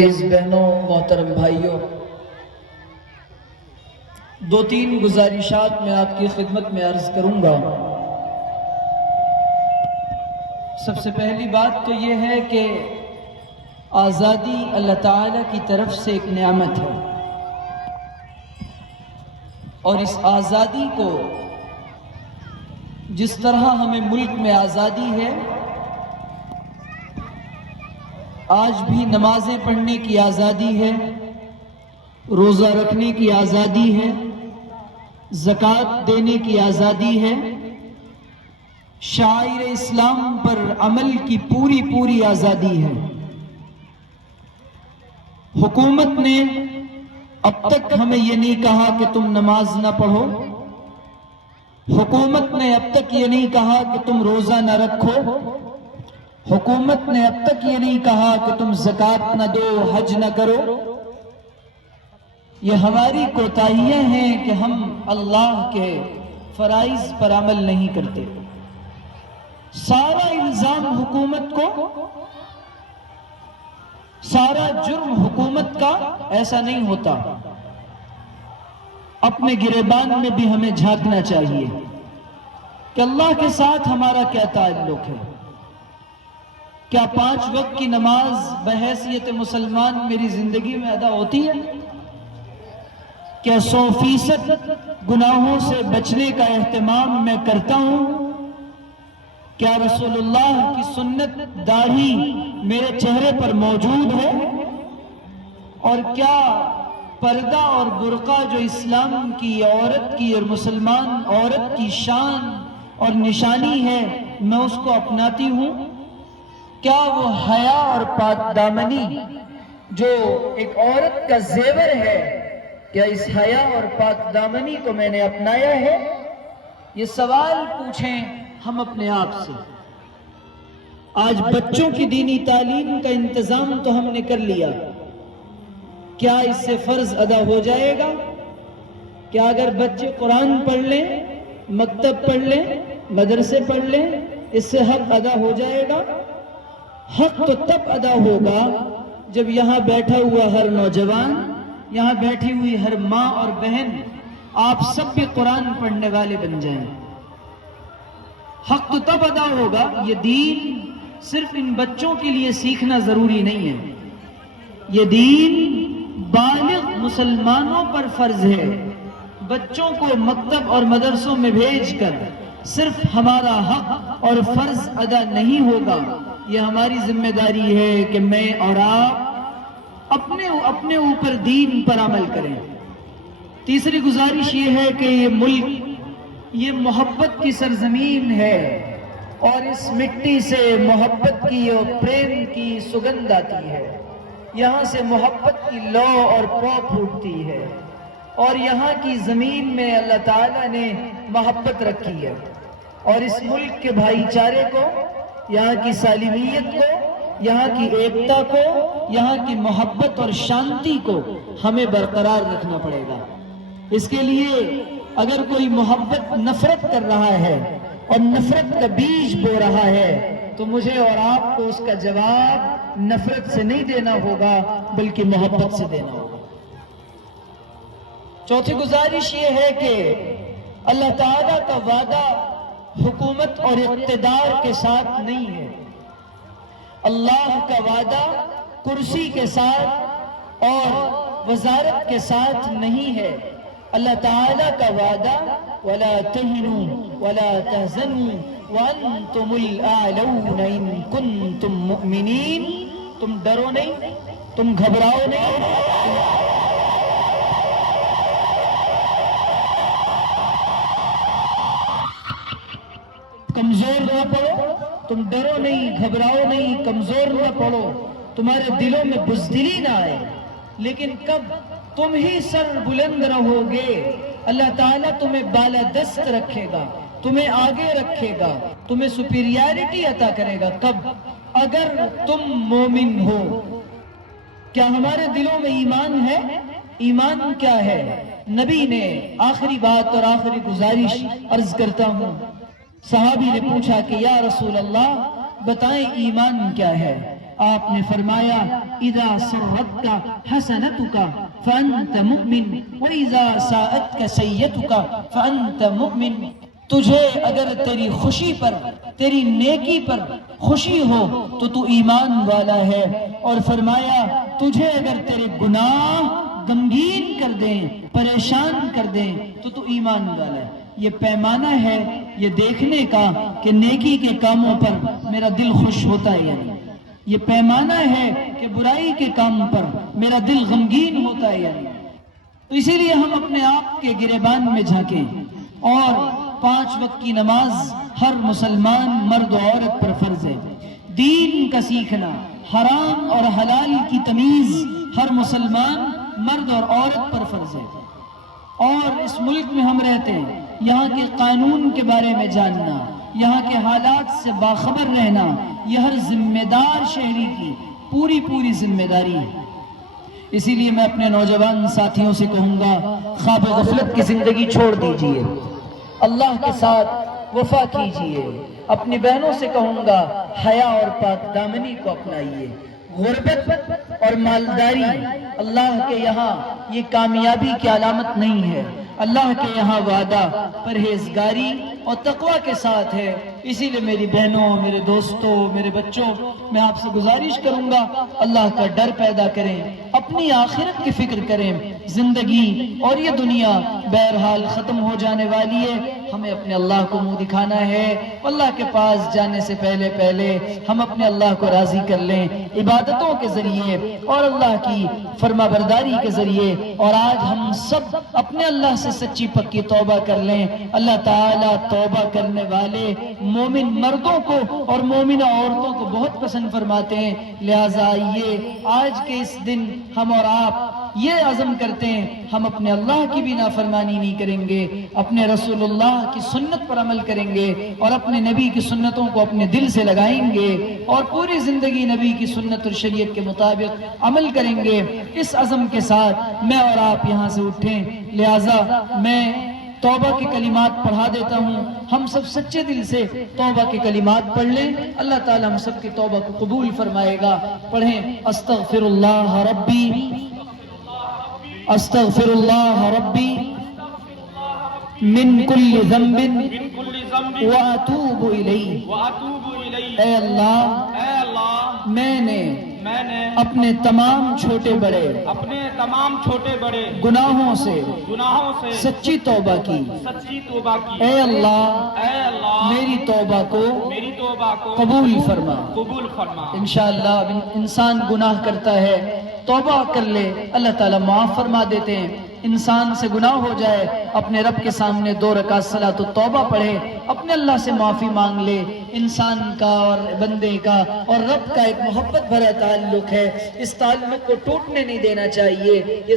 بہنوں، محترم بھائیوں، دو تین گزارشات میں آپ کی خدمت میں عرض کروں گا۔ سب سے پہلی بات تو یہ ہے کہ آزادی اللہ تعالیٰ کی طرف سے ایک نعمت ہے، اور اس آزادی کو جس طرح ہمیں ملک میں آزادی ہے، آج بھی نمازیں پڑھنے کی آزادی ہے، روزہ رکھنے کی آزادی ہے، زکوٰۃ دینے کی آزادی ہے، شعائر اسلام پر عمل کی پوری آزادی ہے۔ حکومت نے اب تک ہمیں یہ نہیں کہا کہ تم نماز نہ پڑھو، حکومت نے اب تک یہ نہیں کہا کہ تم روزہ نہ رکھو، حکومت نے اب تک یہ نہیں کہا کہ تم زکوٰۃ نہ دو، حج نہ کرو۔ یہ ہماری کوتاہیاں ہیں کہ ہم اللہ کے فرائض پر عمل نہیں کرتے۔ سارا الزام حکومت کو، سارا جرم حکومت کا ایسا نہیں ہوتا۔ اپنے گریبان میں بھی ہمیں جھانکنا چاہیے کہ اللہ کے ساتھ ہمارا کیا تعلق ہے۔ کیا 5 وقت کی نماز بحیثیت مسلمان میری زندگی میں ادا ہوتی ہے؟ کیا 100% گناہوں سے بچنے کا اہتمام میں کرتا ہوں؟ کیا رسول اللہ کی سنت داڑھی میرے چہرے پر موجود ہے؟ اور کیا پردہ اور برقع جو اسلام کی عورت کی اور مسلمان عورت کی شان اور نشانی ہے، میں اس کو اپناتی ہوں؟ کیا وہ حیا اور پاک دامنی جو ایک عورت کا زیور ہے، کیا اس حیا اور پاک دامنی کو میں نے اپنایا ہے؟ یہ سوال پوچھیں ہم اپنے آپ سے۔ آج بچوں کی دینی تعلیم کا انتظام تو ہم نے کر لیا، کیا اس سے فرض ادا ہو جائے گا؟ کیا اگر بچے قرآن پڑھ لیں، مکتب پڑھ لیں، مدرسے پڑھ لیں، اس سے حق ادا ہو جائے گا؟ حق تو تب ادا ہوگا جب یہاں بیٹھا ہوا ہر نوجوان، یہاں بیٹھی ہوئی ہر ماں اور بہن، آپ سب بھی قرآن پڑھنے والے بن جائیں۔ حق تو تب ادا ہوگا۔ یہ دین صرف ان بچوں کے لیے سیکھنا ضروری نہیں ہے، یہ دین بالغ مسلمانوں پر فرض ہے۔ بچوں کو مکتب اور مدرسوں میں بھیج کر صرف ہمارا حق اور فرض ادا نہیں ہوگا، یہ ہماری ذمہ داری ہے کہ میں اور آپ اپنے اوپر دین پر عمل کریں۔ تیسری گزارش یہ ہے کہ یہ ملک یہ محبت کی سرزمین ہے، اور اس مٹی سے محبت کی اور پریم کی سگندھ آتی ہے۔ یہاں سے محبت کی لو اور پو پھوٹتی ہے، اور یہاں کی زمین میں اللہ تعالیٰ نے محبت رکھی ہے، اور اس ملک کے بھائی چارے کو، یہاں کی سالمیت کو، یہاں کی ایکتا کو، یہاں کی محبت اور شانتی کو ہمیں برقرار رکھنا پڑے گا۔ اس کے لیے اگر کوئی محبت نفرت کر رہا ہے اور نفرت کا بیج بو رہا ہے، تو مجھے اور آپ کو اس کا جواب نفرت سے نہیں دینا ہوگا بلکہ محبت سے دینا ہوگا۔ چوتھی گزارش یہ ہے کہ اللہ تعالیٰ کا وعدہ حکومت اور اقتدار کے ساتھ نہیں ہے، اللہ کا وعدہ کرسی کے ساتھ اور وزارت کے ساتھ نہیں ہے۔ اللہ تعالیٰ کا وعدہ وَلَا تَهِنُوا وَلَا تَحْزَنُوا وَأَنْتُمُ الْأَعْلَوْنَ إِن كُنتُم مُؤْمِنِينَ۔ تم ڈرو نہیں، تم گھبراؤ نہیں، کمزور نہ پڑو، تم ڈرو نہیں، گھبراؤ نہیں، کمزور نہ پڑو، تمہارے دلوں میں بزدلی نہ آئے۔ لیکن کب تم ہی سر بلند رہو گے، اللہ تعالیٰ تمہیں بالادست رکھے گا، تمہیں آگے رکھے گا، تمہیں سپیریارٹی عطا کرے گا۔ کب؟ اگر تم مومن ہو۔ کیا ہمارے دلوں میں ایمان ہے؟ ایمان کیا ہے؟ نبی نے آخری بات اور آخری گزارش عرض کرتا ہوں، صحابی نے پوچھا کہ یا رسول اللہ بتائیں ایمان کیا ہے؟ آپ نے فرمایا اذا سرتک حسنتک فانت مؤمن واذا ساءتک سیئتک فانت مؤمن. تجھے اگر تیری خوشی پر، تیری نیکی پر خوشی ہو تو تو ایمان والا ہے، اور فرمایا تجھے اگر تیرے گناہ غمگین کر دیں، پریشان کر دیں تو تو ایمان والا ہے. یہ پیمانہ ہے یہ دیکھنے کا کہ نیکی کے کاموں پر میرا دل خوش ہوتا ہے یا نہیں. یہ پیمانہ ہے کہ برائی کے کام پر میرا دل غمگین ہوتا ہے یا نہیں. تو اسی لیے ہم اپنے آپ کے گریبان میں جھانکیں، اور 5 وقت کی نماز ہر مسلمان مرد و عورت پر فرض ہے. دین کا سیکھنا، حرام اور حلال کی تمیز ہر مسلمان مرد اور عورت پر فرض ہے. اور اس ملک میں ہم رہتے ہیں، یہاں کے قانون کے بارے میں جاننا، یہاں کے حالات سے باخبر رہنا، یہ ہر ذمہ دار شہری کی پوری ذمہ داری ہے. اسی لیے میں اپنے نوجوان ساتھیوں سے کہوں گا، خواب غفلت کی زندگی چھوڑ دیجئے، اللہ کے ساتھ وفا کیجئے. اپنی بہنوں سے کہوں گا حیا اور پاک دامنی کو اپنائیے. غربت اور مالداری اللہ کے یہاں یہ کامیابی کی علامت نہیں ہے. اللہ کے یہاں وعدہ پرہیزگاری اور تقوی کے ساتھ ہے. اسی لیے میری بہنوں، میرے دوستوں، میرے بچوں، میں آپ سے گزارش کروں گا اللہ کا ڈر پیدا کریں، اپنی آخرت کی فکر کریں. زندگی اور یہ دنیا بہرحال ختم ہو جانے والی ہے. ہمیں اپنے اللہ کو منہ دکھانا ہے. اللہ کے پاس جانے سے پہلے ہم اپنے اللہ کو راضی کر لیں عبادتوں کے ذریعے اور اللہ کی فرما برداری کے ذریعے. اور آج ہم سب اپنے اللہ سے سچی پکی توبہ کر لیں. اللہ تعالیٰ توبہ کرنے والے مومن مردوں کو اور مومنہ عورتوں کو بہت پسند فرماتے ہیں. لہٰذا آئیے آج کے اس دن ہم اور آپ یہ عزم کرتے ہیں، ہم اپنے اللہ کی بھی نافرمانی نہیں کریں گے، اپنے رسول اللہ کی سنت پر عمل کریں گے اور اپنے نبی کی سنتوں کو اپنے دل سے لگائیں گے اور پوری زندگی نبی کی سنت اور شریعت کے مطابق عمل کریں گے. اس عزم کے ساتھ میں اور آپ یہاں سے اٹھیں. لہٰذا میں توبہ کے کلمات پڑھا دیتا ہوں، ہم سب سچے دل سے توبہ کے کلمات پڑھ لیں. اللہ تعالیٰ ہم سب کی توبہ کو قبول فرمائے گا. پڑھیں استغفر اللہ ربی، استغفر اللہ ربی من کل ذنب واتوب الیہ. اے اللہ میں نے اپنے تمام چھوٹے بڑے گناہوں سے سچی توبہ کی. اے اللہ میری توبہ کو قبول فرما. انشاءاللہ انسان گناہ کرتا ہے، توبہ کر لے، اللہ تعالیٰ معاف فرما دیتے ہیں. انسان سے گناہ ہو جائے، اپنے رب کے سامنے 2 رکعت صلاۃ التوبہ پڑھے، اپنے اللہ سے معافی مانگ لے. انسان کا اور بندے کا اور رب کا ایک محبت بھرا تعلق ہے، اس تعلق کو ٹوٹنے نہیں دینا چاہیے. یہ